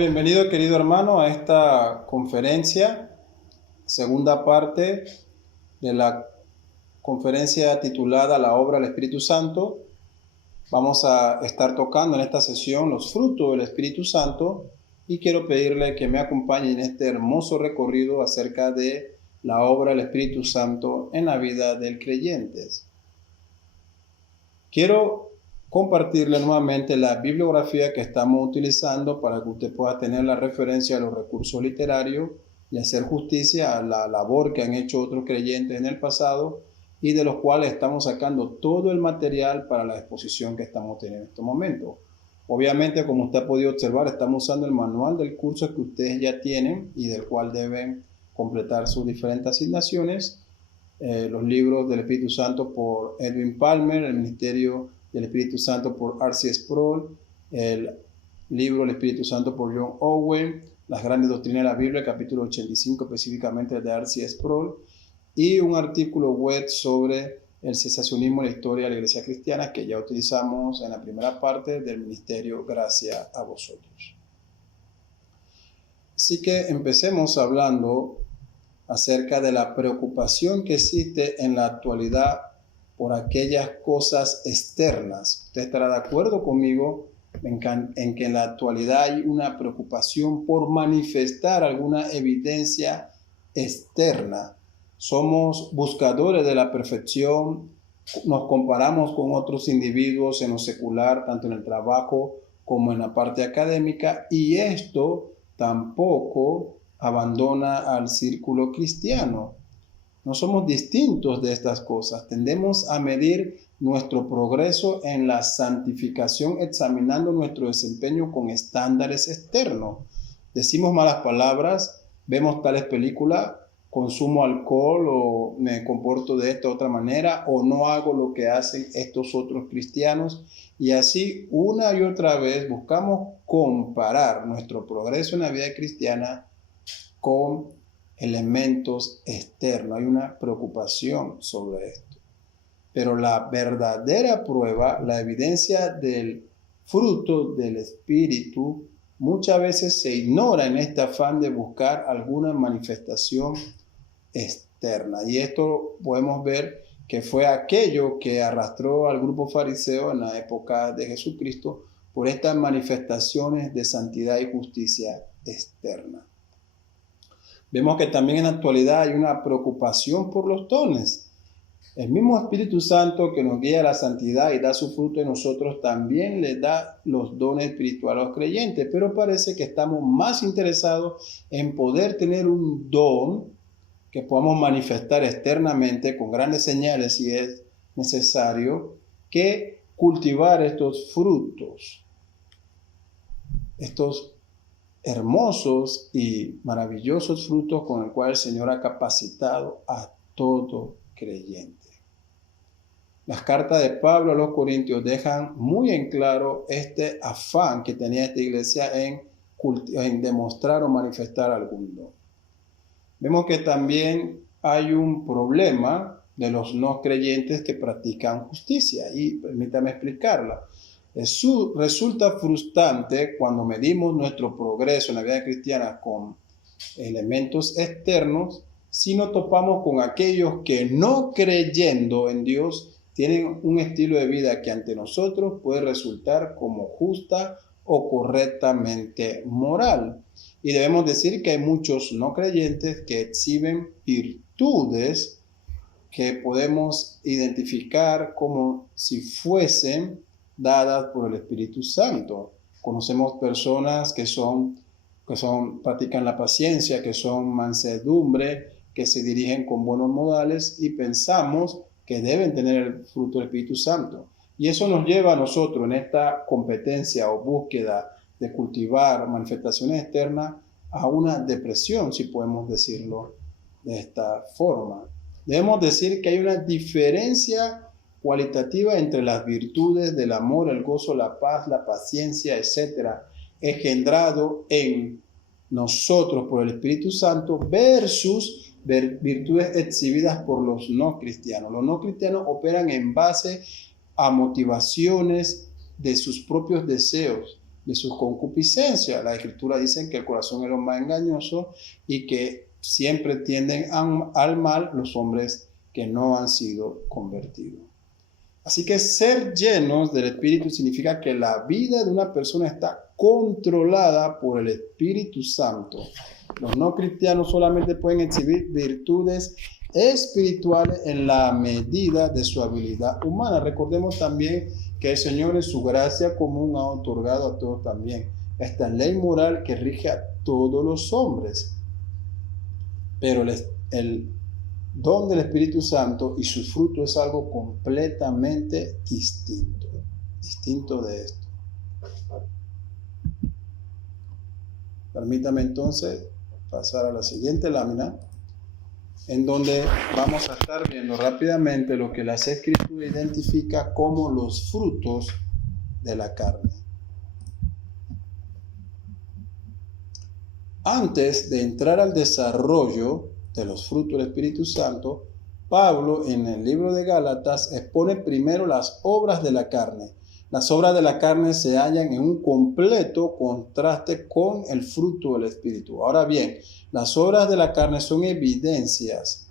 Bienvenido querido hermano a esta conferencia, segunda parte de la conferencia titulada La obra del Espíritu Santo. Vamos a estar tocando en esta sesión los frutos del Espíritu Santo y quiero pedirle que me acompañe en este hermoso recorrido acerca de la obra del Espíritu Santo en la vida del creyente. Quiero compartirle nuevamente la bibliografía que estamos utilizando para que usted pueda tener la referencia a los recursos literarios y hacer justicia a la labor que han hecho otros creyentes en el pasado y de los cuales estamos sacando todo el material para la exposición que estamos teniendo en este momento. Obviamente, como usted ha podido observar, estamos usando el manual del curso que ustedes ya tienen y del cual deben completar sus diferentes asignaciones. Los libros del Espíritu Santo por Edwin Palmer, el Ministerio del Espíritu Santo por R.C. Sproul, el libro del Espíritu Santo por John Owen, Las Grandes Doctrinas de la Biblia, capítulo 85 específicamente de R.C. Sproul, y un artículo web sobre el cesacionismo en la historia de la Iglesia Cristiana que ya utilizamos en la primera parte del Ministerio Gracia a Vosotros. Así que empecemos hablando acerca de la preocupación que existe en la actualidad por aquellas cosas externas. Usted estará de acuerdo conmigo en que en la actualidad hay una preocupación por manifestar alguna evidencia externa. Somos buscadores de la perfección, nos comparamos con otros individuos en lo secular, tanto en el trabajo como en la parte académica, y esto tampoco abandona al círculo cristiano. No somos distintos de estas cosas. Tendemos a medir nuestro progreso en la santificación examinando nuestro desempeño con estándares externos. Decimos malas palabras, vemos tales películas, consumo alcohol o me comporto de esta otra manera o no hago lo que hacen estos otros cristianos. Y así una y otra vez buscamos comparar nuestro progreso en la vida cristiana con elementos externos. Hay una preocupación sobre esto. Pero la verdadera prueba, la evidencia del fruto del Espíritu, muchas veces se ignora en este afán de buscar alguna manifestación externa. Y esto podemos ver que fue aquello que arrastró al grupo fariseo en la época de Jesucristo por estas manifestaciones de santidad y justicia externa. Vemos que también en la actualidad hay una preocupación por los dones. El mismo Espíritu Santo que nos guía a la santidad y da su fruto en nosotros también le da los dones espirituales a los creyentes, pero parece que estamos más interesados en poder tener un don que podamos manifestar externamente con grandes señales si es necesario, que cultivar estos frutos, estos hermosos y maravillosos frutos con el cual el Señor ha capacitado a todo creyente. Las cartas de Pablo a los Corintios dejan muy en claro este afán que tenía esta iglesia en demostrar o manifestar algún don. Vemos que también hay un problema de los no creyentes que practican justicia y permítame explicarla. Resulta frustrante cuando medimos nuestro progreso en la vida cristiana con elementos externos si nos topamos con aquellos que no creyendo en Dios tienen un estilo de vida que ante nosotros puede resultar como justa o correctamente moral. Y debemos decir que hay muchos no creyentes que exhiben virtudes que podemos identificar como si fuesen dadas por el Espíritu Santo. Conocemos personas que practican la paciencia, que son mansedumbre, que se dirigen con buenos modales y pensamos que deben tener el fruto del Espíritu Santo. Y eso nos lleva a nosotros en esta competencia o búsqueda de cultivar manifestaciones externas a una depresión, si podemos decirlo de esta forma. Debemos decir que hay una diferencia cualitativa entre las virtudes del amor, el gozo, la paz, la paciencia, etcétera, engendrado en nosotros por el Espíritu Santo versus virtudes exhibidas por los no cristianos. Los no cristianos operan en base a motivaciones de sus propios deseos, de sus concupiscencias. Las Escrituras dicen que el corazón es lo más engañoso y que siempre tienden al mal los hombres que no han sido convertidos. Así que ser llenos del Espíritu significa que la vida de una persona está controlada por el Espíritu Santo. Los no cristianos solamente pueden exhibir virtudes espirituales en la medida de su habilidad humana. Recordemos también que el Señor en su gracia común ha otorgado a todos también esta ley moral que rige a todos los hombres. Pero el don del Espíritu Santo y sus frutos es algo completamente distinto de esto. Permítame entonces pasar a la siguiente lámina, en donde vamos a estar viendo rápidamente lo que las Escrituras identifica como los frutos de la carne. Antes de entrar al desarrollo de los frutos del Espíritu Santo, Pablo en el libro de Gálatas expone primero las obras de la carne. Las obras de la carne se hallan en un completo contraste con el fruto del Espíritu. Ahora bien, las obras de la carne son evidencias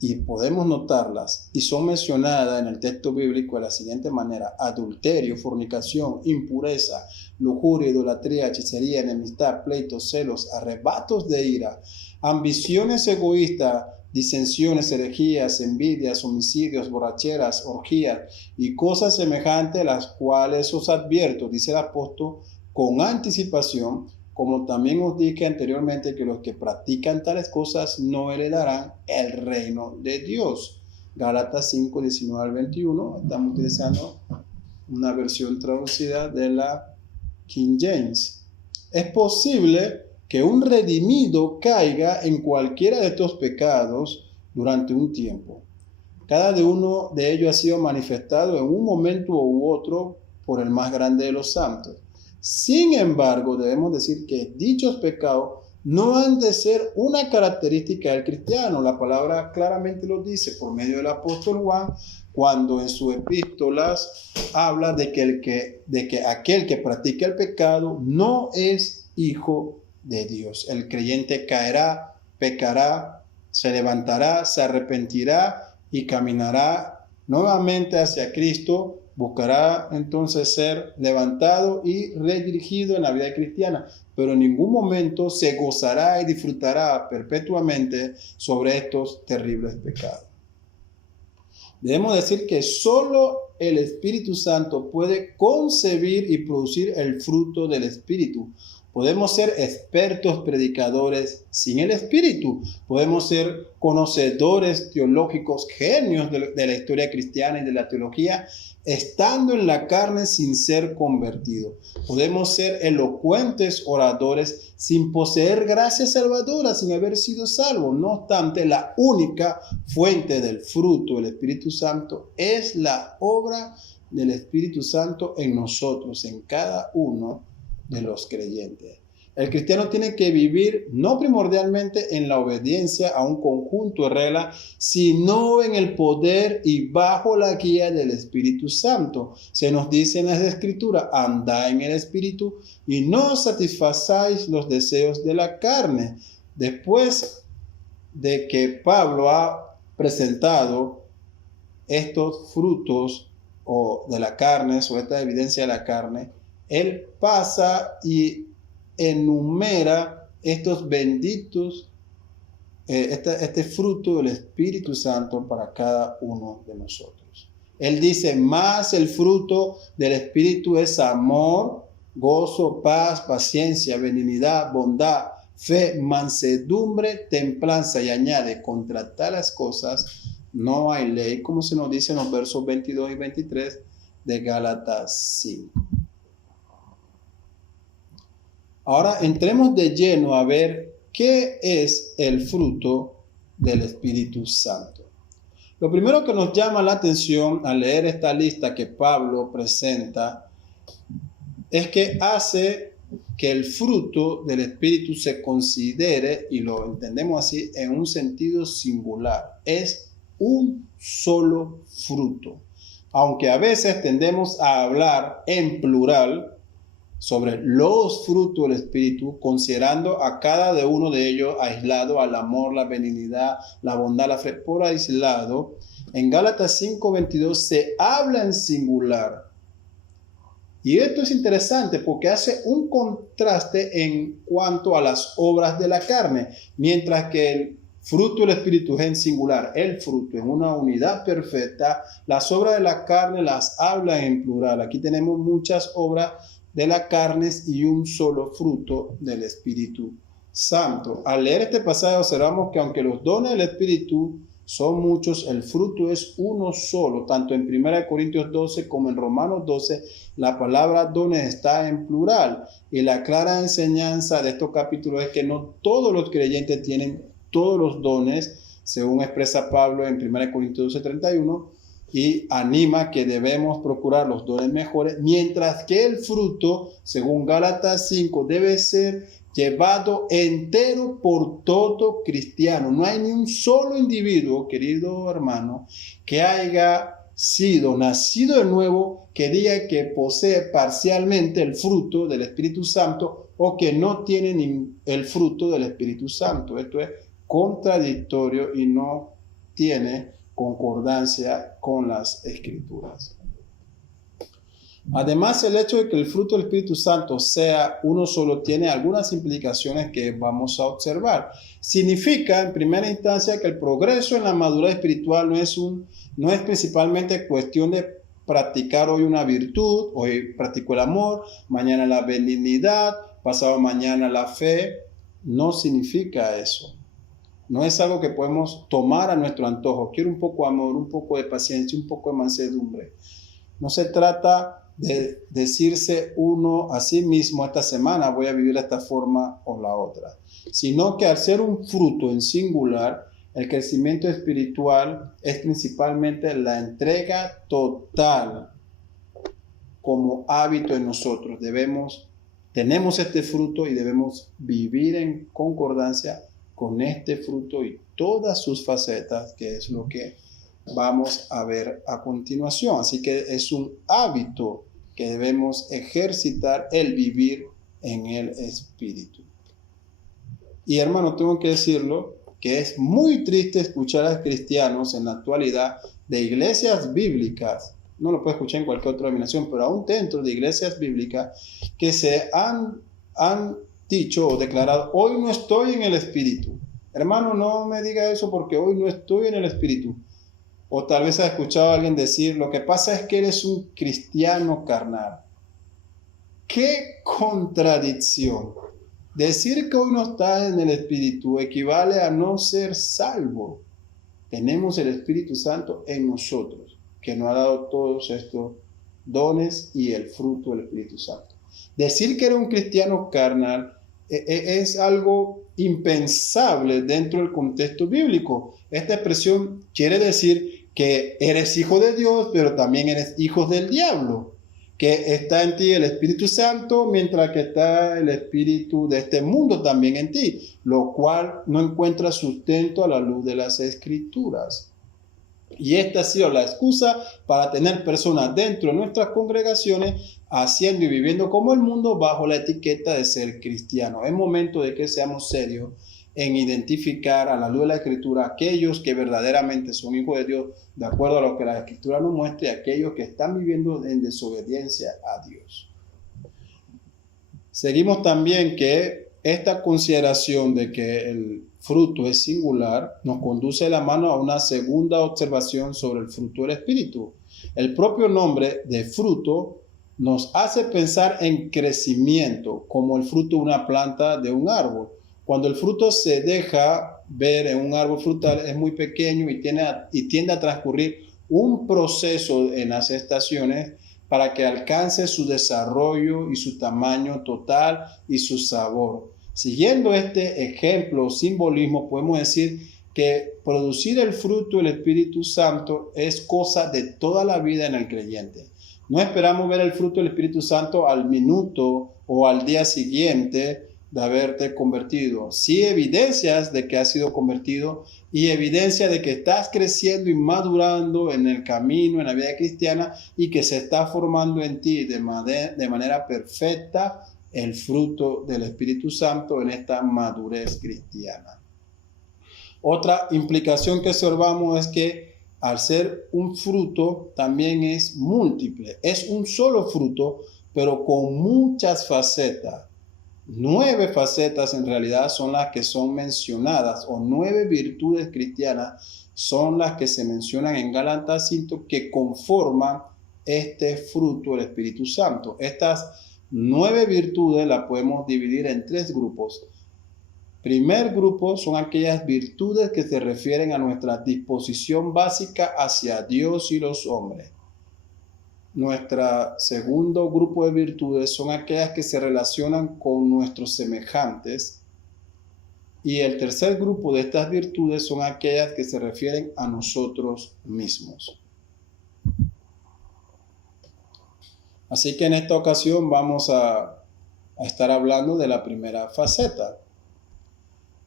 y podemos notarlas y son mencionadas en el texto bíblico de la siguiente manera: adulterio, fornicación, impureza, lujuria, idolatría, hechicería, enemistad, pleitos, celos, arrebatos de ira, ambiciones egoístas, disensiones, herejías, envidias, homicidios, borracheras, orgías y cosas semejantes, las cuales os advierto, dice el apóstol, con anticipación, como también os dije anteriormente, que los que practican tales cosas no heredarán el reino de Dios. Gálatas 5, 19 al 21, estamos utilizando una versión traducida de la King James. Es posible que un redimido caiga en cualquiera de estos pecados durante un tiempo. Cada uno de ellos ha sido manifestado en un momento u otro por el más grande de los santos. Sin embargo, debemos decir que dichos pecados no han de ser una característica del cristiano. La palabra claramente lo dice por medio del apóstol Juan, cuando en sus epístolas habla de que aquel que practica el pecado no es hijo de Dios. El creyente caerá, pecará, se levantará, se arrepentirá y caminará nuevamente hacia Cristo. Buscará entonces ser levantado y redirigido en la vida cristiana, pero en ningún momento se gozará y disfrutará perpetuamente sobre estos terribles pecados. Debemos decir que solo el Espíritu Santo puede concebir y producir el fruto del Espíritu. Podemos ser expertos predicadores sin el Espíritu. Podemos ser conocedores teológicos, genios de la historia cristiana y de la teología, estando en la carne sin ser convertidos. Podemos ser elocuentes oradores sin poseer gracia salvadora, sin haber sido salvos. No obstante, la única fuente del fruto del Espíritu Santo es la obra del Espíritu Santo en nosotros, en cada uno de los creyentes. El cristiano tiene que vivir no primordialmente en la obediencia a un conjunto de reglas, sino en el poder y bajo la guía del Espíritu Santo. Se nos dice en las Escrituras: andad en el Espíritu y no satisfazáis los deseos de la carne. Después de que Pablo ha presentado estos frutos de la carne, o esta evidencia de la carne, él pasa y enumera estos benditos, este fruto del Espíritu Santo para cada uno de nosotros. Él dice: más el fruto del Espíritu es amor, gozo, paz, paciencia, benignidad, bondad, fe, mansedumbre, templanza, y añade: contra tales cosas no hay ley, como se nos dice en los versos 22 y 23 de Gálatas 5. Ahora entremos de lleno a ver qué es el fruto del Espíritu Santo. Lo primero que nos llama la atención al leer esta lista que Pablo presenta es que hace que el fruto del Espíritu se considere, y lo entendemos así, en un sentido singular. Es un solo fruto. Aunque a veces tendemos a hablar en plural, sobre los frutos del Espíritu, considerando a cada de uno de ellos aislado, al amor, la benignidad, la bondad, la fe, por aislado. En Gálatas 5:22 se habla en singular. Y esto es interesante porque hace un contraste en cuanto a las obras de la carne, mientras que el fruto del Espíritu es en singular, el fruto en una unidad perfecta, las obras de la carne las habla en plural. Aquí tenemos muchas obras de la carne y un solo fruto del Espíritu Santo. Al leer este pasaje observamos que aunque los dones del Espíritu son muchos, el fruto es uno solo. Tanto en 1 Corintios 12 como en Romanos 12, la palabra dones está en plural. Y la clara enseñanza de estos capítulos es que no todos los creyentes tienen todos los dones, según expresa Pablo en 1 Corintios 12:31, y anima que debemos procurar los dones mejores, mientras que el fruto, según Gálatas 5, debe ser llevado entero por todo cristiano. No hay ni un solo individuo, querido hermano, que haya sido nacido de nuevo, que diga que posee parcialmente el fruto del Espíritu Santo o que no tiene ni el fruto del Espíritu Santo. Esto es contradictorio y no tiene concordancia con las Escrituras. Además, el hecho de que el fruto del Espíritu Santo sea uno solo tiene algunas implicaciones que vamos a observar. Significa, en primera instancia, que el progreso en la madurez espiritual no es principalmente cuestión de practicar hoy una virtud, hoy practico el amor, mañana la benignidad, pasado mañana la fe. No significa eso. No es algo que podemos tomar a nuestro antojo. Quiero un poco de amor, un poco de paciencia, un poco de mansedumbre. No se trata de decirse uno a sí mismo, esta semana voy a vivir de esta forma o la otra, sino que al ser un fruto en singular, el crecimiento espiritual es principalmente la entrega total como hábito en nosotros. Tenemos este fruto y debemos vivir en concordancia con este fruto y todas sus facetas, que es lo que vamos a ver a continuación. Así que es un hábito que debemos ejercitar, el vivir en el Espíritu. Y hermano, tengo que decirlo, que es muy triste escuchar a cristianos en la actualidad de iglesias bíblicas, no lo puede escuchar en cualquier otra denominación, pero aún dentro de iglesias bíblicas, que se han dicho o declarado, hoy no estoy en el Espíritu. Hermano, no me diga eso porque hoy no estoy en el Espíritu. O tal vez ha escuchado a alguien decir, lo que pasa es que él es un cristiano carnal. ¡Qué contradicción! Decir que hoy no está en el Espíritu equivale a no ser salvo. Tenemos el Espíritu Santo en nosotros, que nos ha dado todos estos dones y el fruto del Espíritu Santo. Decir que era un cristiano carnal es algo impensable dentro del contexto bíblico. Esta expresión quiere decir que eres hijo de Dios, pero también eres hijo del diablo, que está en ti el Espíritu Santo, mientras que está el espíritu de este mundo también en ti, lo cual no encuentra sustento a la luz de las Escrituras. Y esta ha sido la excusa para tener personas dentro de nuestras congregaciones haciendo y viviendo como el mundo bajo la etiqueta de ser cristiano. Es momento de que seamos serios en identificar a la luz de la Escritura aquellos que verdaderamente son hijos de Dios, de acuerdo a lo que la Escritura nos muestra, y aquellos que están viviendo en desobediencia a Dios. Seguimos también que esta consideración de que el fruto es singular nos conduce de la mano a una segunda observación sobre el fruto del Espíritu. El propio nombre de fruto nos hace pensar en crecimiento, como el fruto de una planta de un árbol. Cuando el fruto se deja ver en un árbol frutal es muy pequeño y tiende a transcurrir un proceso en las estaciones para que alcance su desarrollo y su tamaño total y su sabor. Siguiendo este ejemplo o simbolismo, podemos decir que producir el fruto del Espíritu Santo es cosa de toda la vida en el creyente. No esperamos ver el fruto del Espíritu Santo al minuto o al día siguiente de haberte convertido. Sí, evidencias de que has sido convertido y evidencia de que estás creciendo y madurando en el camino, en la vida cristiana, y que se está formando en ti de manera perfecta el fruto del Espíritu Santo en esta madurez cristiana. Otra implicación que observamos es que al ser un fruto también es múltiple. Es un solo fruto, pero con muchas facetas. 9 facetas en realidad son las que son mencionadas, o 9 virtudes cristianas son las que se mencionan en Gálatas 5 que conforman este fruto del Espíritu Santo. Estas 9 virtudes las podemos dividir en 3 grupos. Primer grupo son aquellas virtudes que se refieren a nuestra disposición básica hacia Dios y los hombres. Nuestro segundo grupo de virtudes son aquellas que se relacionan con nuestros semejantes. Y el tercer grupo de estas virtudes son aquellas que se refieren a nosotros mismos. Así que en esta ocasión vamos a estar hablando de la primera faceta,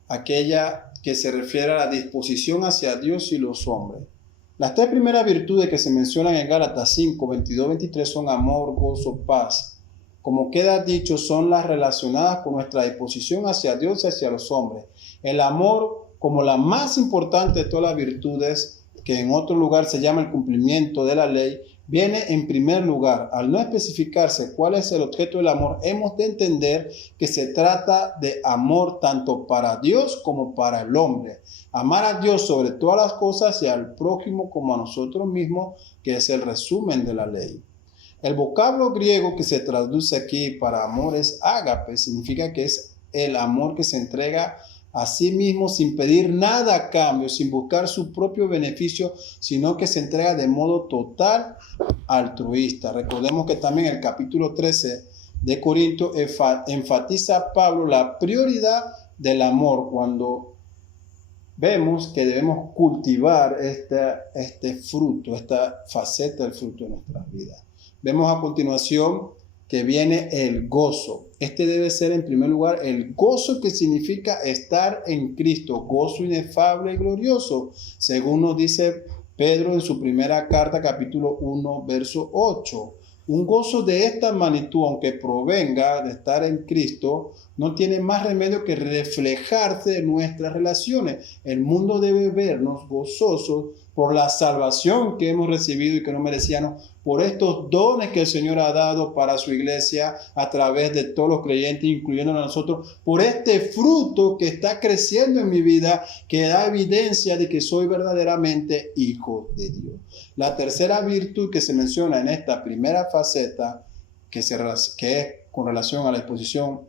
aquella que se refiere a la disposición hacia Dios y los hombres. Las 3 primeras virtudes que se mencionan en Gálatas 5, 22, 23 son amor, gozo, paz. Como queda dicho, son las relacionadas con nuestra disposición hacia Dios y hacia los hombres. El amor, como la más importante de todas las virtudes, que en otro lugar se llama el cumplimiento de la ley, viene en primer lugar. Al no especificarse cuál es el objeto del amor, hemos de entender que se trata de amor tanto para Dios como para el hombre. Amar a Dios sobre todas las cosas y al prójimo como a nosotros mismos, que es el resumen de la ley. El vocablo griego que se traduce aquí para amor es ágape, significa que es el amor que se entrega a sí mismo sin pedir nada a cambio, sin buscar su propio beneficio, sino que se entrega de modo total altruista. Recordemos que también el capítulo 13 de Corintios enfatiza a Pablo la prioridad del amor cuando vemos que debemos cultivar este fruto, esta faceta del fruto de nuestras vidas. Vemos a continuación que viene el gozo. Este debe ser en primer lugar el gozo que significa estar en Cristo, gozo inefable y glorioso, según nos dice Pedro en su primera carta, capítulo 1, verso 8. Un gozo de esta magnitud, aunque provenga de estar en Cristo, no tiene más remedio que reflejarse en nuestras relaciones. El mundo debe vernos gozosos por la salvación que hemos recibido y que no merecíamos, por estos dones que el Señor ha dado para su iglesia a través de todos los creyentes, incluyéndonos a nosotros, por este fruto que está creciendo en mi vida, que da evidencia de que soy verdaderamente hijo de Dios. La tercera virtud que se menciona en esta primera faceta, que es con relación a la disposición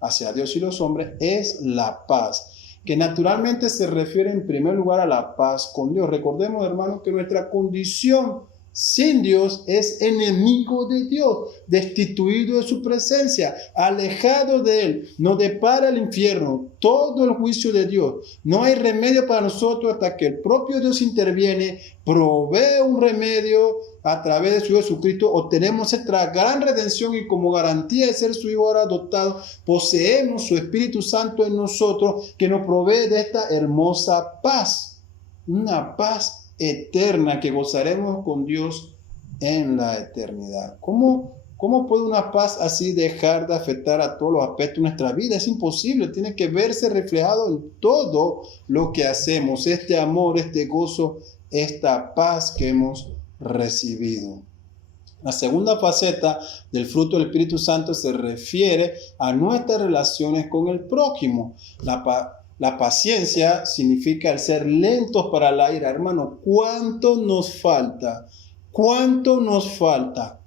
hacia Dios y los hombres, es la paz, que naturalmente se refiere en primer lugar a la paz con Dios. Recordemos, hermanos, que nuestra condición sin Dios es enemigo de Dios, destituido de su presencia, alejado de Él. Nos depara el infierno, todo el juicio de Dios. No hay remedio para nosotros hasta que el propio Dios interviene, provee un remedio a través de su Hijo Jesucristo. Obtenemos esta gran redención y como garantía de ser su Hijo ahora adoptado, poseemos su Espíritu Santo en nosotros que nos provee de esta hermosa paz. Una paz eterna que gozaremos con Dios en la eternidad. ¿Cómo puede una paz así dejar de afectar a todos los aspectos de nuestra vida? Es imposible, tiene que verse reflejado en todo lo que hacemos, este amor, este gozo, esta paz que hemos recibido. La segunda faceta del fruto del Espíritu Santo se refiere a nuestras relaciones con el prójimo. La paciencia significa el ser lentos para la ira. Hermano, ¿cuánto nos falta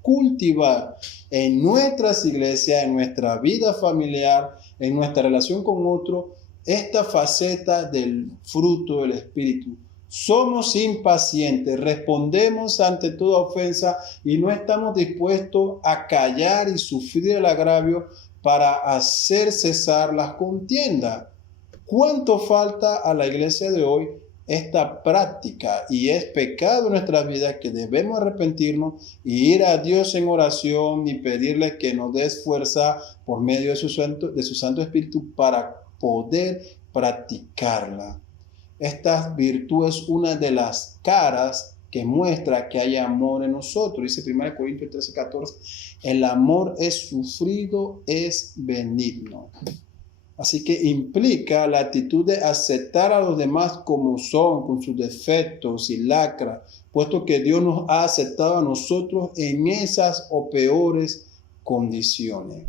cultivar en nuestras iglesias, en nuestra vida familiar, en nuestra relación con otros, esta faceta del fruto del Espíritu? Somos impacientes, respondemos ante toda ofensa y no estamos dispuestos a callar y sufrir el agravio para hacer cesar las contiendas. ¿Cuánto falta a la iglesia de hoy esta práctica y es pecado en nuestras vidas, que debemos arrepentirnos y ir a Dios en oración y pedirle que nos dé fuerza por medio de su Santo Espíritu para poder practicarla. Esta virtud es una de las caras que muestra que hay amor en nosotros. Dice 1 Corintios 13:14, el amor es sufrido, es benigno. Así que implica la actitud de aceptar a los demás como son, con sus defectos y lacras, puesto que Dios nos ha aceptado a nosotros en esas o peores condiciones.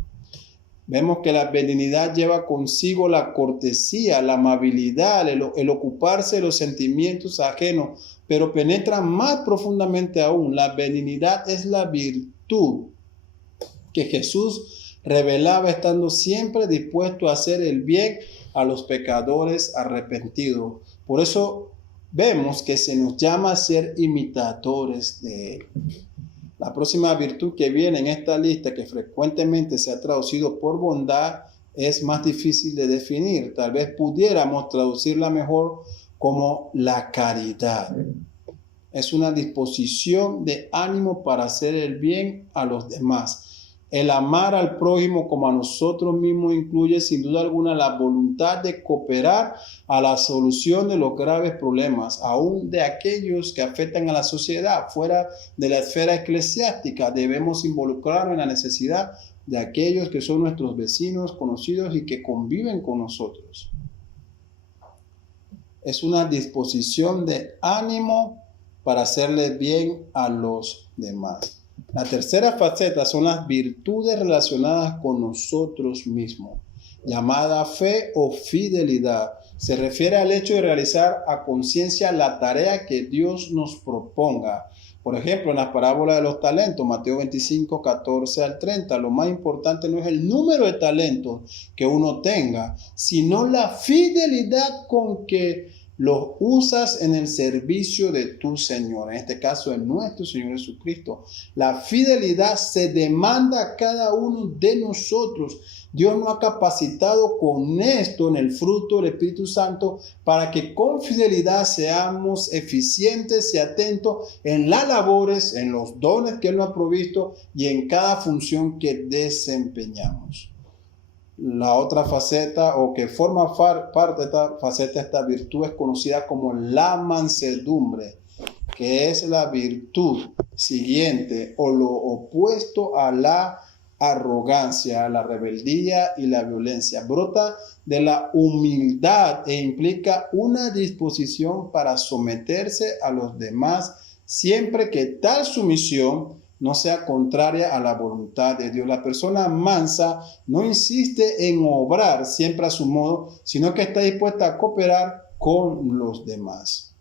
Vemos que la benignidad lleva consigo la cortesía, la amabilidad, el ocuparse de los sentimientos ajenos, pero penetra más profundamente aún. La benignidad es la virtud que Jesús revelaba estando siempre dispuesto a hacer el bien a los pecadores arrepentidos. Por eso vemos que se nos llama a ser imitadores de Él. La próxima virtud que viene en esta lista, que frecuentemente se ha traducido por bondad, es más difícil de definir. Tal vez pudiéramos traducirla mejor como la caridad. Es una disposición de ánimo para hacer el bien a los demás. El amar al prójimo como a nosotros mismos incluye sin duda alguna la voluntad de cooperar a la solución de los graves problemas, aún de aquellos que afectan a la sociedad. Fuera de la esfera eclesiástica, debemos involucrarnos en la necesidad de aquellos que son nuestros vecinos, conocidos y que conviven con nosotros. Es una disposición de ánimo para hacerle bien a los demás. La tercera faceta son las virtudes relacionadas con nosotros mismos, llamada fe o fidelidad. Se refiere al hecho de realizar a conciencia la tarea que Dios nos proponga. Por ejemplo, en la parábola de los talentos, Mateo 25, 14 al 30, lo más importante no es el número de talentos que uno tenga, sino la fidelidad con que los usas en el servicio de tu Señor, en este caso de nuestro Señor Jesucristo. La fidelidad se demanda a cada uno de nosotros. Dios nos ha capacitado con esto en el fruto del Espíritu Santo para que con fidelidad seamos eficientes y atentos en las labores, en los dones que Él nos ha provisto y en cada función que desempeñamos. La otra faceta, o que forma parte de esta faceta, esta virtud es conocida como la mansedumbre, que es la virtud siguiente o lo opuesto a la arrogancia, la rebeldía y la violencia. Brota de la humildad e implica una disposición para someterse a los demás siempre que tal sumisión no sea contraria a la voluntad de Dios. La persona mansa no insiste en obrar siempre a su modo, sino que está dispuesta a cooperar con los demás.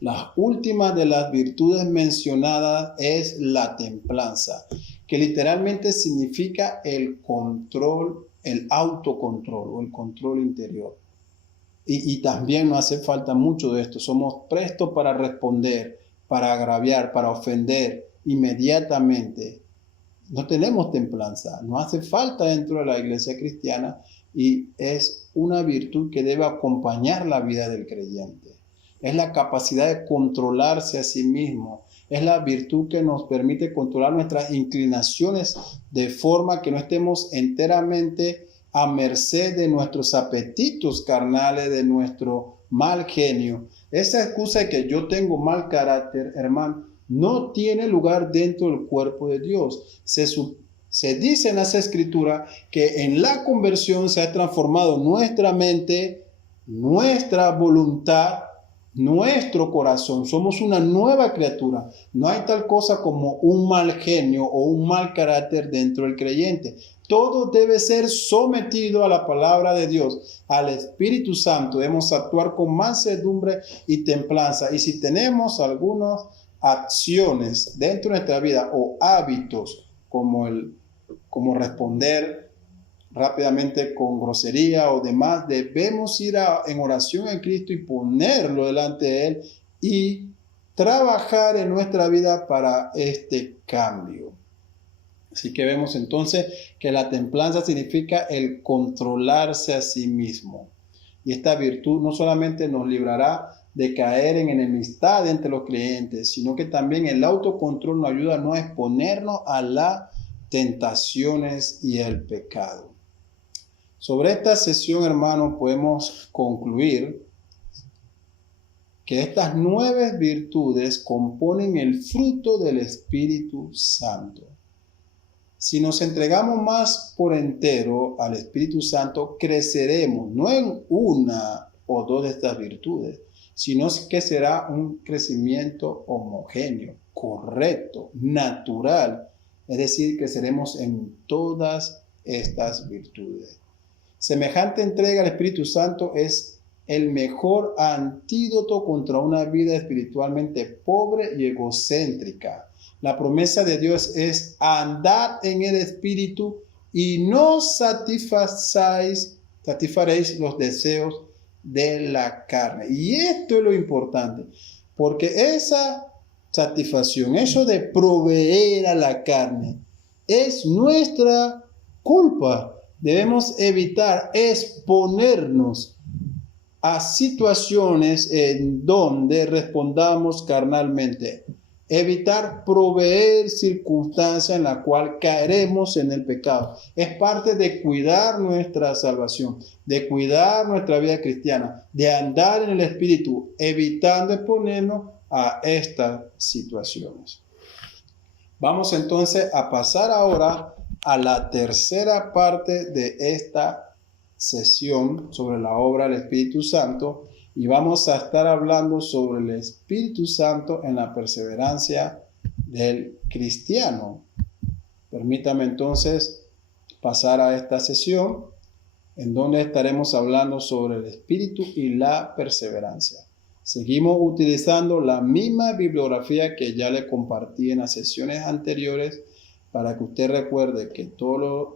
La última de las virtudes mencionadas es la templanza, que literalmente significa el control, el autocontrol o el control interior. Y también no hace falta mucho de esto. Somos prestos para responder, para agraviar, para ofender inmediatamente. No tenemos templanza, no hace falta dentro de la iglesia cristiana y es una virtud que debe acompañar la vida del creyente. Es la capacidad de controlarse a sí mismo, es la virtud que nos permite controlar nuestras inclinaciones de forma que no estemos enteramente a merced de nuestros apetitos carnales, de nuestro mal genio. Esa excusa de que yo tengo mal carácter, hermano, no tiene lugar dentro del cuerpo de Dios. Se dice en las Escrituras que en la conversión se ha transformado nuestra mente, nuestra voluntad, nuestro corazón. Somos una nueva criatura. No hay tal cosa como un mal genio o un mal carácter dentro del creyente. Todo debe ser sometido a la palabra de Dios, al Espíritu Santo. Debemos actuar con mansedumbre y templanza. Y si tenemos algunas acciones dentro de nuestra vida o hábitos como responder rápidamente con grosería o demás, debemos ir en oración a Cristo y ponerlo delante de Él y trabajar en nuestra vida para este cambio. Así que vemos entonces que la templanza significa el controlarse a sí mismo. Y esta virtud no solamente nos librará de caer en enemistad entre los creyentes, sino que también el autocontrol nos ayuda a no exponernos a las tentaciones y el pecado. Sobre esta sesión, hermanos, podemos concluir que estas 9 virtudes componen el fruto del Espíritu Santo. Si nos entregamos más por entero al Espíritu Santo, creceremos, no en una o 2 de estas virtudes, sino que será un crecimiento homogéneo, correcto, natural, es decir, creceremos en todas estas virtudes. Semejante entrega al Espíritu Santo es el mejor antídoto contra una vida espiritualmente pobre y egocéntrica. La promesa de Dios es andad en el Espíritu y no satisfaréis los deseos de la carne. Y esto es lo importante, porque esa satisfacción, eso de proveer a la carne, es nuestra culpa. Debemos evitar exponernos a situaciones en donde respondamos carnalmente. Evitar proveer circunstancias en la cual caeremos en el pecado. Es parte de cuidar nuestra salvación, de cuidar nuestra vida cristiana, de andar en el Espíritu, evitando exponernos a estas situaciones. Vamos entonces a pasar ahora a la tercera parte de esta sesión sobre la obra del Espíritu Santo y vamos a estar hablando sobre el Espíritu Santo en la perseverancia del cristiano. Permítame entonces pasar a esta sesión en donde estaremos hablando sobre el Espíritu y la perseverancia. Seguimos utilizando la misma bibliografía que ya le compartí en las sesiones anteriores para que usted recuerde que todos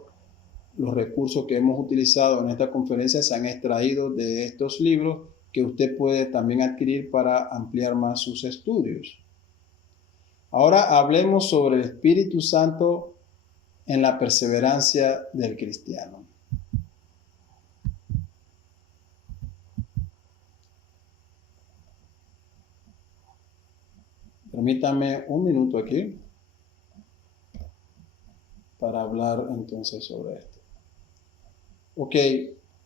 los recursos que hemos utilizado en esta conferencia se han extraído de estos libros que usted puede también adquirir para ampliar más sus estudios. Ahora hablemos sobre el Espíritu Santo en la perseverancia del cristiano. Permítame un minuto aquí para hablar entonces sobre esto. Ok,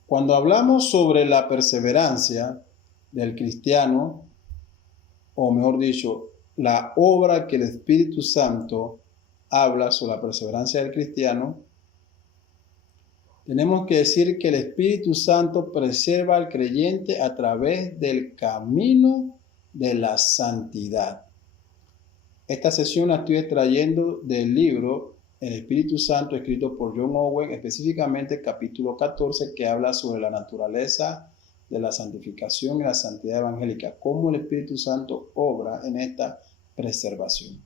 cuando hablamos sobre la perseverancia del cristiano, o mejor dicho, la obra que el Espíritu Santo habla sobre la perseverancia del cristiano, tenemos que decir que el Espíritu Santo preserva al creyente a través del camino de la santidad. Esta sesión la estoy extrayendo del libro El Espíritu Santo, escrito por John Owen, específicamente capítulo 14, que habla sobre la naturaleza de la santificación y la santidad evangélica, cómo el Espíritu Santo obra en esta preservación.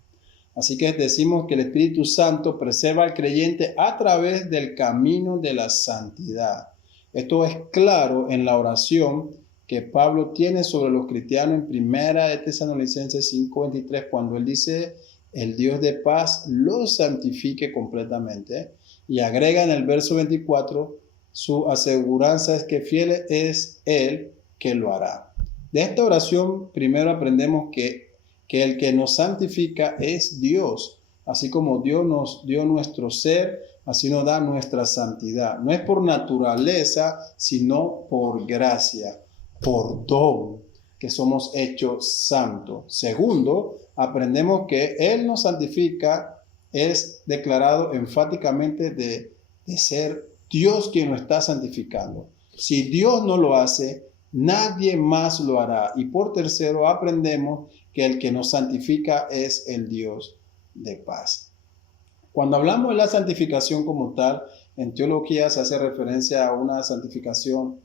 Así que decimos que el Espíritu Santo preserva al creyente a través del camino de la santidad. Esto es claro en la oración que Pablo tiene sobre los cristianos en Primera de Tesalonicenses 5:23, cuando él dice: el Dios de paz los santifique completamente. Y agrega en el verso 24, su aseguranza es que fiel es Él que lo hará. De esta oración primero aprendemos que el que nos santifica es Dios. Así como Dios nos dio nuestro ser, así nos da nuestra santidad. No es por naturaleza, sino por gracia, por don, que somos hechos santos. Segundo, aprendemos que Él nos santifica, es declarado enfáticamente de ser Dios quien lo está santificando. Si Dios no lo hace, nadie más lo hará. Y por tercero, aprendemos que el que nos santifica es el Dios de paz. Cuando hablamos de la santificación como tal, en teología se hace referencia a una santificación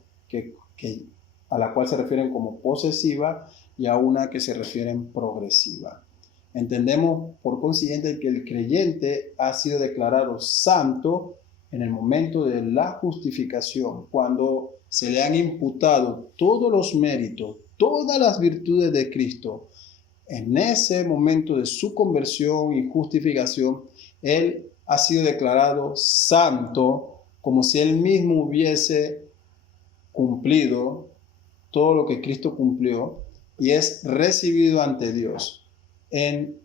a la cual se refieren como posesiva y a una que se refieren progresiva. Entendemos por consiguiente que el creyente ha sido declarado santo en el momento de la justificación, cuando se le han imputado todos los méritos, todas las virtudes de Cristo. En ese momento de su conversión y justificación, Él ha sido declarado santo, como si Él mismo hubiese cumplido todo lo que Cristo cumplió y es recibido ante Dios. En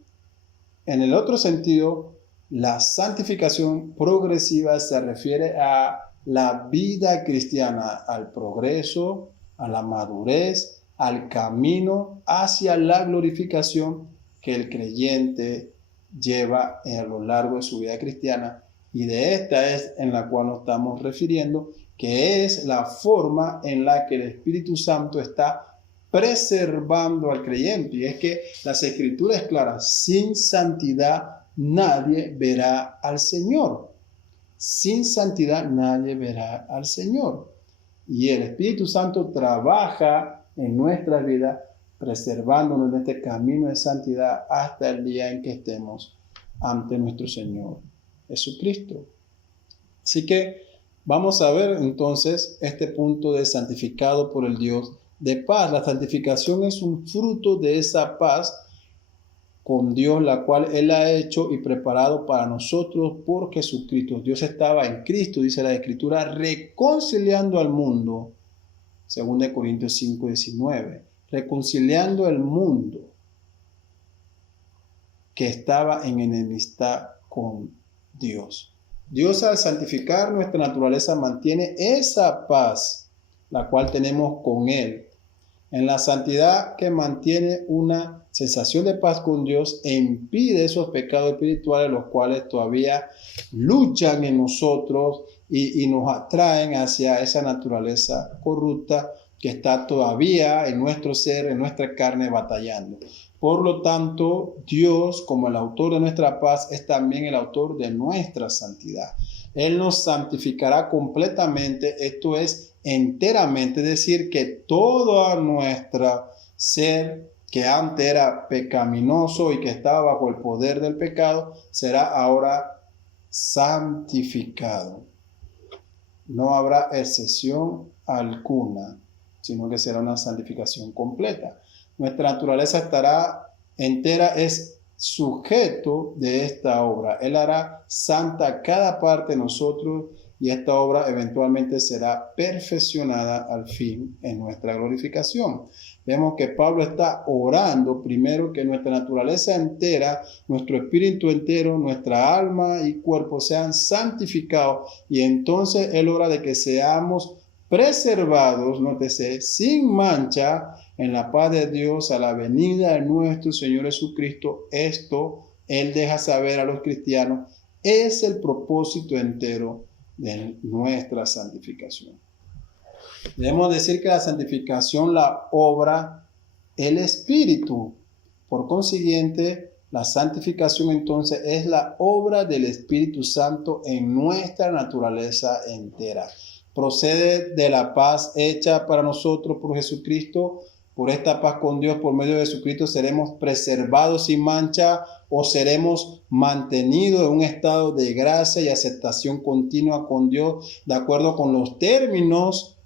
el otro sentido, la santificación progresiva se refiere a la vida cristiana, al progreso, a la madurez, al camino hacia la glorificación que el creyente lleva a lo largo de su vida cristiana. Y de esta es en la cual nos estamos refiriendo, que es la forma en la que el Espíritu Santo está preservando al creyente. Y es que las Escrituras es clara: sin santidad nadie verá al Señor. Sin santidad nadie verá al Señor. Y el Espíritu Santo trabaja en nuestras vidas, preservándonos en este camino de santidad hasta el día en que estemos ante nuestro Señor Jesucristo. Así que vamos a ver entonces este punto de santificado por el Dios de paz. La santificación es un fruto de esa paz con Dios, la cual Él ha hecho y preparado para nosotros por Jesucristo. Dios estaba en Cristo, dice la Escritura, reconciliando al mundo, 2 Corintios 5:19, reconciliando al mundo que estaba en enemistad con Dios. Dios, al santificar nuestra naturaleza, mantiene esa paz, la cual tenemos con Él. En la santidad, que mantiene una sensación de paz con Dios e impide esos pecados espirituales, los cuales todavía luchan en nosotros y nos atraen hacia esa naturaleza corrupta que está todavía en nuestro ser, en nuestra carne, batallando. Por lo tanto, Dios, como el autor de nuestra paz, es también el autor de nuestra santidad. Él nos santificará completamente, esto es, enteramente, es decir, que todo nuestro ser que antes era pecaminoso y que estaba bajo el poder del pecado, será ahora santificado. No habrá excepción alguna, sino que será una santificación completa. Nuestra naturaleza estará entera, es sujeto de esta obra. Él hará santa cada parte de nosotros y esta obra eventualmente será perfeccionada al fin en nuestra glorificación. Vemos que Pablo está orando primero que nuestra naturaleza entera, nuestro espíritu entero, nuestra alma y cuerpo sean santificados, y entonces él ora de que seamos preservados, nótese, sin mancha en la paz de Dios a la venida de nuestro Señor Jesucristo. Esto él deja saber a los cristianos, es el propósito entero de nuestra santificación. Debemos decir que la santificación la obra el Espíritu. Por consiguiente, la santificación entonces es la obra del Espíritu Santo en nuestra naturaleza entera. Procede de la paz hecha para nosotros por Jesucristo. Por esta paz con Dios, por medio de Jesucristo, seremos preservados sin mancha o seremos mantenidos en un estado de gracia y aceptación continua con Dios, de acuerdo con los términos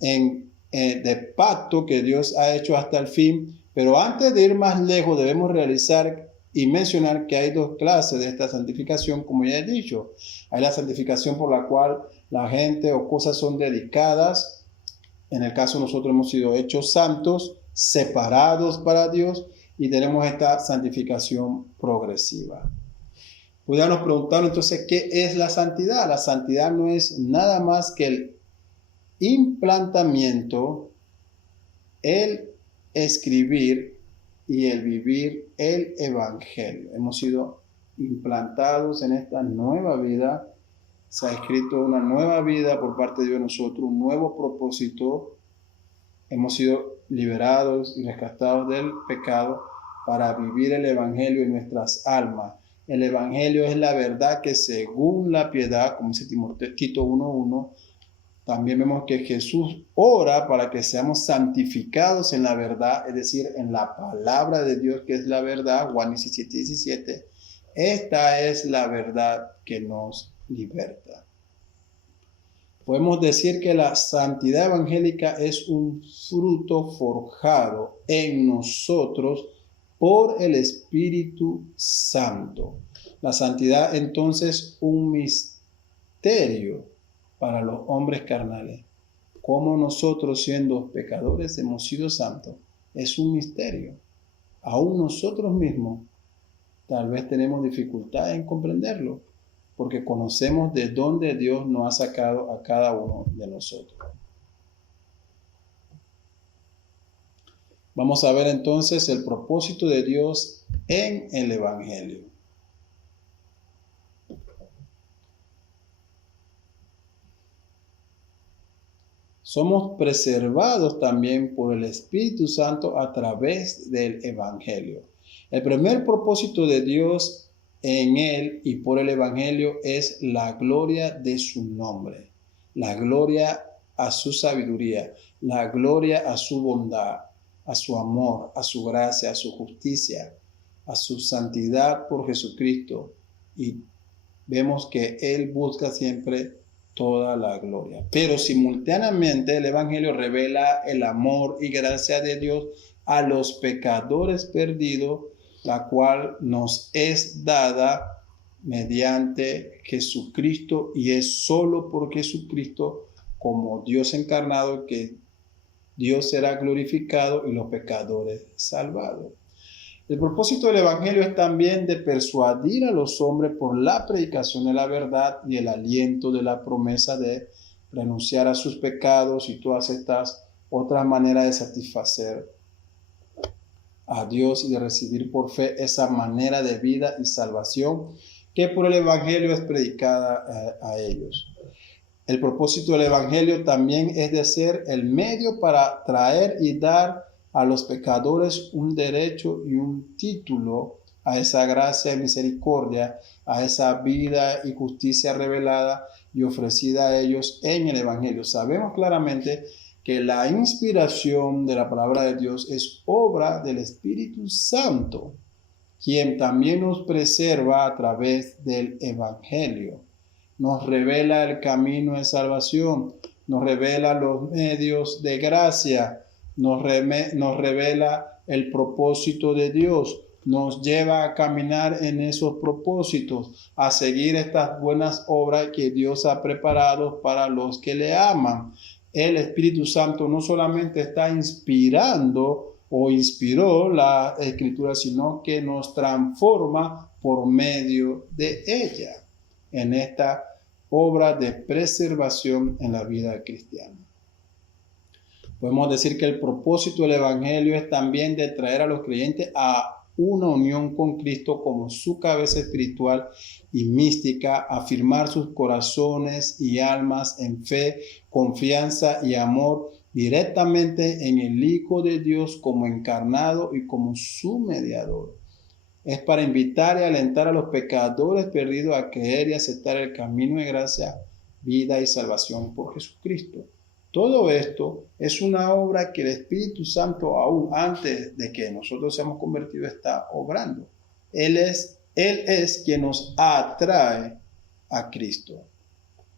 de pacto que Dios ha hecho hasta el fin. Pero antes de ir más lejos, debemos realizar y mencionar que hay dos clases de esta santificación, como ya he dicho. Hay la santificación por la cual la gente o cosas son dedicadas. En el caso nosotros hemos sido hechos santos, separados para Dios, y tenemos esta santificación progresiva. Podríamos preguntarnos entonces, ¿qué es la santidad? La santidad no es nada más que el implantamiento, el escribir y el vivir el Evangelio. Hemos sido implantados en esta nueva vida. Se ha escrito una nueva vida por parte de Dios en nosotros, un nuevo propósito. Hemos sido liberados y rescatados del pecado para vivir el Evangelio en nuestras almas. El Evangelio es la verdad que según la piedad, como dice Tito 1:1, también vemos que Jesús ora para que seamos santificados en la verdad, es decir, en la palabra de Dios que es la verdad, Juan 17:17. Esta es la verdad que nos liberta. Podemos decir que la santidad evangélica es un fruto forjado en nosotros por el Espíritu Santo. La santidad entonces un misterio para los hombres carnales. cómo nosotros, siendo pecadores, hemos sido santos. Es un misterio. Aún nosotros mismos tal vez tenemos dificultad en comprenderlo, porque conocemos de dónde Dios nos ha sacado a cada uno de nosotros. Vamos a ver entonces el propósito de Dios en el Evangelio. Somos preservados también por el Espíritu Santo a través del Evangelio. El primer propósito de Dios en él y por el Evangelio es la gloria de su nombre, la gloria a su sabiduría, la gloria a su bondad, a su amor, a su gracia, a su justicia, a su santidad por Jesucristo. Y vemos que Él busca siempre toda la gloria. Pero simultáneamente el Evangelio revela el amor y gracia de Dios a los pecadores perdidos, la cual nos es dada mediante Jesucristo, y es solo por Jesucristo, como Dios encarnado, que Dios será glorificado y los pecadores salvados. El propósito del Evangelio es también de persuadir a los hombres por la predicación de la verdad y el aliento de la promesa de renunciar a sus pecados y todas estas otras maneras de satisfacer a Dios y de recibir por fe esa manera de vida y salvación que por el Evangelio es predicada a ellos. El propósito del Evangelio también es de ser el medio para traer y dar a los pecadores un derecho y un título a esa gracia y misericordia, a esa vida y justicia revelada y ofrecida a ellos en el Evangelio. Sabemos claramente que la inspiración de la palabra de Dios es obra del Espíritu Santo, quien también nos preserva a través del Evangelio. Nos revela el camino de salvación, nos revela los medios de gracia, nos revela el propósito de Dios, nos lleva a caminar en esos propósitos, a seguir estas buenas obras que Dios ha preparado para los que le aman. El Espíritu Santo no solamente está inspirando o inspiró la Escritura, sino que nos transforma por medio de ella en esta obra de preservación en la vida cristiana. Podemos decir que el propósito del Evangelio es también de traer a los creyentes a una unión con Cristo como su cabeza espiritual y mística, afirmar sus corazones y almas en fe, confianza y amor directamente en el Hijo de Dios como encarnado y como su mediador. Es para invitar y alentar a los pecadores perdidos a creer y aceptar el camino de gracia, vida y salvación por Jesucristo. Todo esto es una obra que el Espíritu Santo, aún antes de que nosotros seamos convertidos, está obrando. Él es quien nos atrae a Cristo.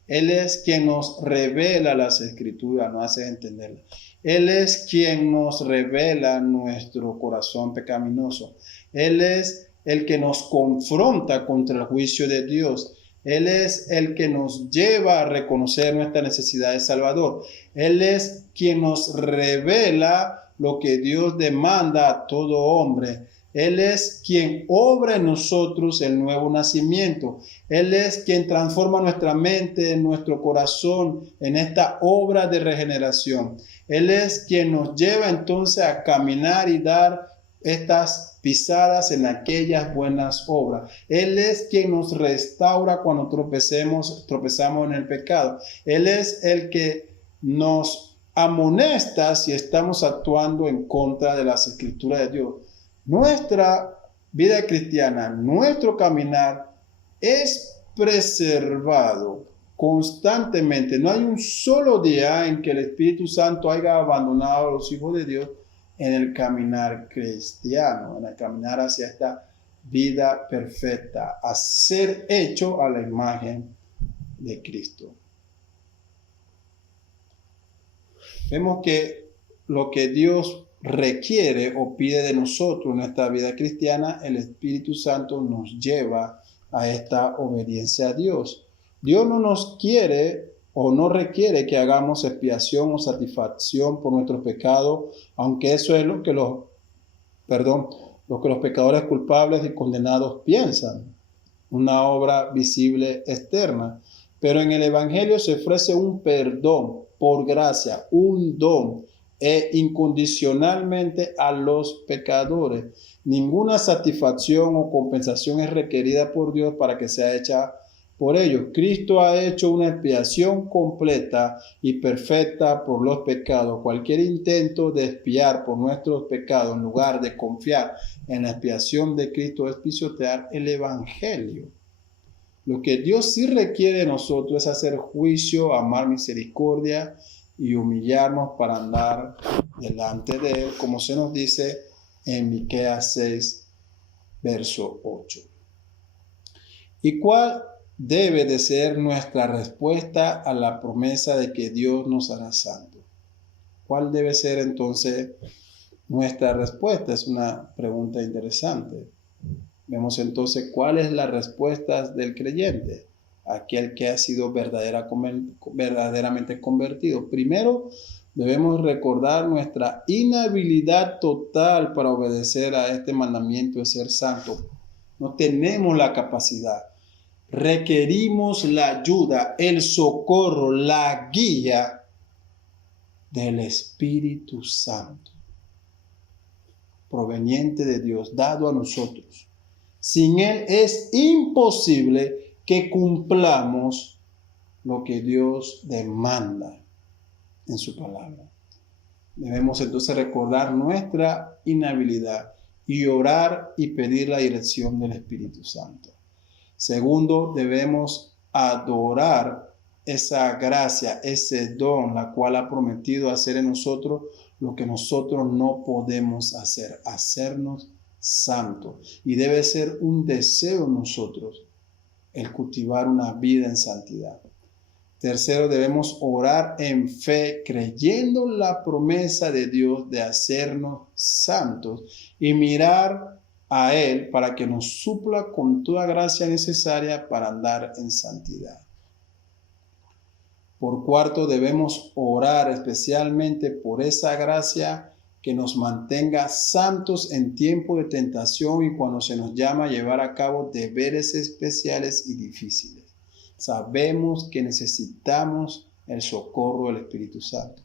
Él es quien nos revela las Escrituras, nos hace entenderlas. Él es quien nos revela nuestro corazón pecaminoso. Él es el que nos confronta contra el juicio de Dios. Él es el que nos lleva a reconocer nuestra necesidad de Salvador. Él es quien nos revela lo que Dios demanda a todo hombre. Él es quien obra en nosotros el nuevo nacimiento. Él es quien transforma nuestra mente, nuestro corazón en esta obra de regeneración. Él es quien nos lleva entonces a caminar y dar estas pisadas en aquellas buenas obras. Él es quien nos restaura cuando tropezamos en el pecado. Él es el que nos amonesta si estamos actuando en contra de las Escrituras de Dios. Nuestra vida cristiana, nuestro caminar es preservado constantemente. No hay un solo día en que el Espíritu Santo haya abandonado a los hijos de Dios en el caminar cristiano, en el caminar hacia esta vida perfecta, a ser hecho a la imagen de Cristo. Vemos que lo que Dios requiere o pide de nosotros en esta vida cristiana, el Espíritu Santo nos lleva a esta obediencia a Dios. Dios no nos quiere o no requiere que hagamos expiación o satisfacción por nuestros pecados, aunque eso es lo que los pecadores culpables y condenados piensan, una obra visible externa. Pero en el Evangelio se ofrece un perdón por gracia, un don, incondicionalmente a los pecadores. Ninguna satisfacción o compensación es requerida por Dios para que sea hecha por ellos. Cristo ha hecho una expiación completa y perfecta por los pecados. Cualquier intento de expiar por nuestros pecados en lugar de confiar en la expiación de Cristo es pisotear el Evangelio. Lo que Dios sí requiere de nosotros es hacer juicio, amar misericordia y humillarnos para andar delante de Él, como se nos dice en Miqueas 6, verso 8. ¿Y cuál debe de ser nuestra respuesta a la promesa de que Dios nos hará santos? ¿Cuál debe ser entonces nuestra respuesta? Es una pregunta interesante. Vemos entonces cuál es la respuesta del creyente, aquel que ha sido verdaderamente convertido. Primero, debemos recordar nuestra inhabilidad total para obedecer a este mandamiento de ser santo. No tenemos la capacidad. Requerimos la ayuda, el socorro, la guía del Espíritu Santo, proveniente de Dios, dado a nosotros. Sin Él es imposible que cumplamos lo que Dios demanda en su palabra. Debemos entonces recordar nuestra inhabilidad y orar y pedir la dirección del Espíritu Santo. Segundo, debemos adorar esa gracia, ese don, la cual ha prometido hacer en nosotros lo que nosotros no podemos hacer, hacernos santos. Y debe ser un deseo en nosotros el cultivar una vida en santidad. Tercero, debemos orar en fe, creyendo la promesa de Dios de hacernos santos y mirar a Él para que nos supla con toda gracia necesaria para andar en santidad. Por cuarto, debemos orar especialmente por esa gracia que nos mantenga santos en tiempo de tentación y cuando se nos llama a llevar a cabo deberes especiales y difíciles. Sabemos que necesitamos el socorro del Espíritu Santo.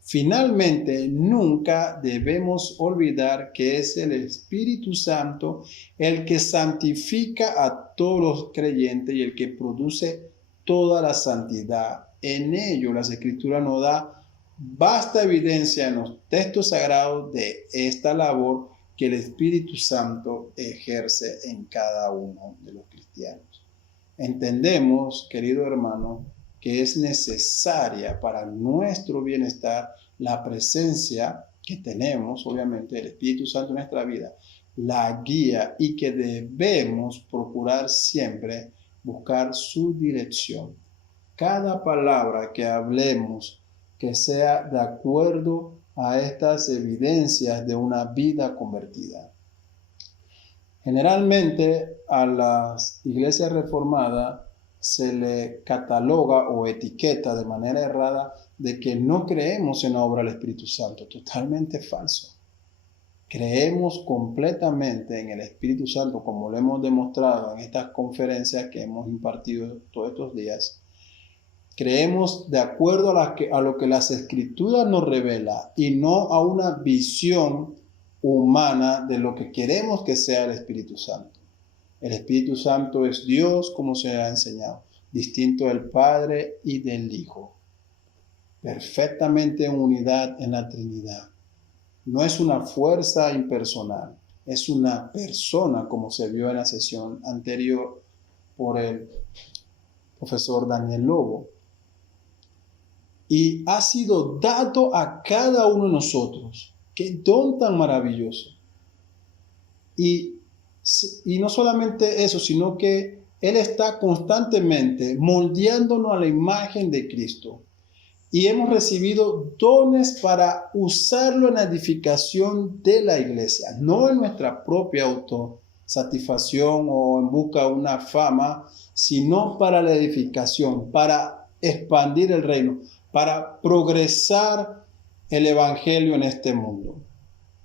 Finalmente, nunca debemos olvidar que es el Espíritu Santo el que santifica a todos los creyentes y el que produce toda la santidad. En ello, las Escrituras nos da vasta evidencia en los textos sagrados de esta labor que el Espíritu Santo ejerce en cada uno de los cristianos. Entendemos, querido hermano, que es necesaria para nuestro bienestar la presencia que tenemos, obviamente, del Espíritu Santo en nuestra vida, la guía y que debemos procurar siempre buscar su dirección. Cada palabra que hablemos que sea de acuerdo a estas evidencias de una vida convertida. Generalmente a las iglesias reformadas se le cataloga o etiqueta de manera errada de que no creemos en la obra del Espíritu Santo. Totalmente falso. Creemos completamente en el Espíritu Santo, como lo hemos demostrado en estas conferencias que hemos impartido todos estos días. Creemos de acuerdo a lo que las Escrituras nos revela y no a una visión humana de lo que queremos que sea el Espíritu Santo. El Espíritu Santo es Dios, como se ha enseñado, distinto del Padre y del Hijo, perfectamente en unidad en la Trinidad. No es una fuerza impersonal, es una persona, como se vio en la sesión anterior por el profesor Daniel Lobo. Y ha sido dado a cada uno de nosotros. ¡Qué don tan maravilloso! Y no solamente eso, sino que Él está constantemente moldeándonos a la imagen de Cristo. Y hemos recibido dones para usarlo en la edificación de la iglesia, no en nuestra propia autosatisfacción o en busca de una fama, sino para la edificación, para expandir el reino, para progresar el evangelio en este mundo.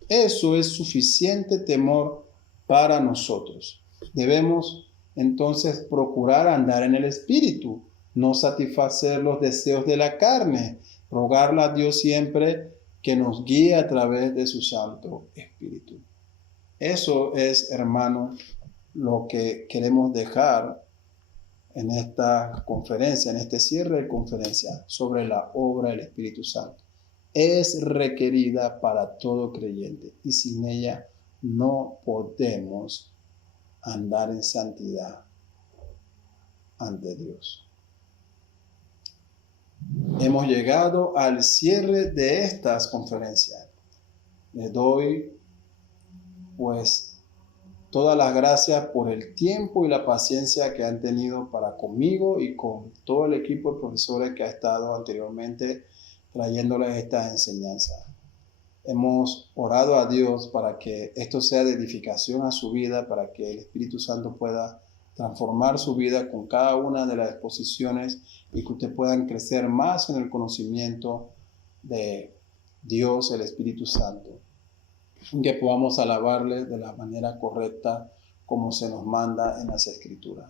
Eso es suficiente temor para nosotros. Debemos entonces procurar andar en el Espíritu, no satisfacer los deseos de la carne, rogarle a Dios siempre que nos guíe a través de su Santo Espíritu. Eso es, hermano, lo que queremos dejar en esta conferencia, en este cierre de conferencia sobre la obra del Espíritu Santo. Es requerida para todo creyente y sin ella no podemos andar en santidad ante Dios. Hemos llegado al cierre de estas conferencias. Les doy pues todas las gracias por el tiempo y la paciencia que han tenido para conmigo y con todo el equipo de profesores que ha estado anteriormente trayéndoles estas enseñanzas. Hemos orado a Dios para que esto sea de edificación a su vida, para que el Espíritu Santo pueda transformar su vida con cada una de las exposiciones y que ustedes puedan crecer más en el conocimiento de Dios, el Espíritu Santo. Que podamos alabarle de la manera correcta como se nos manda en las Escrituras.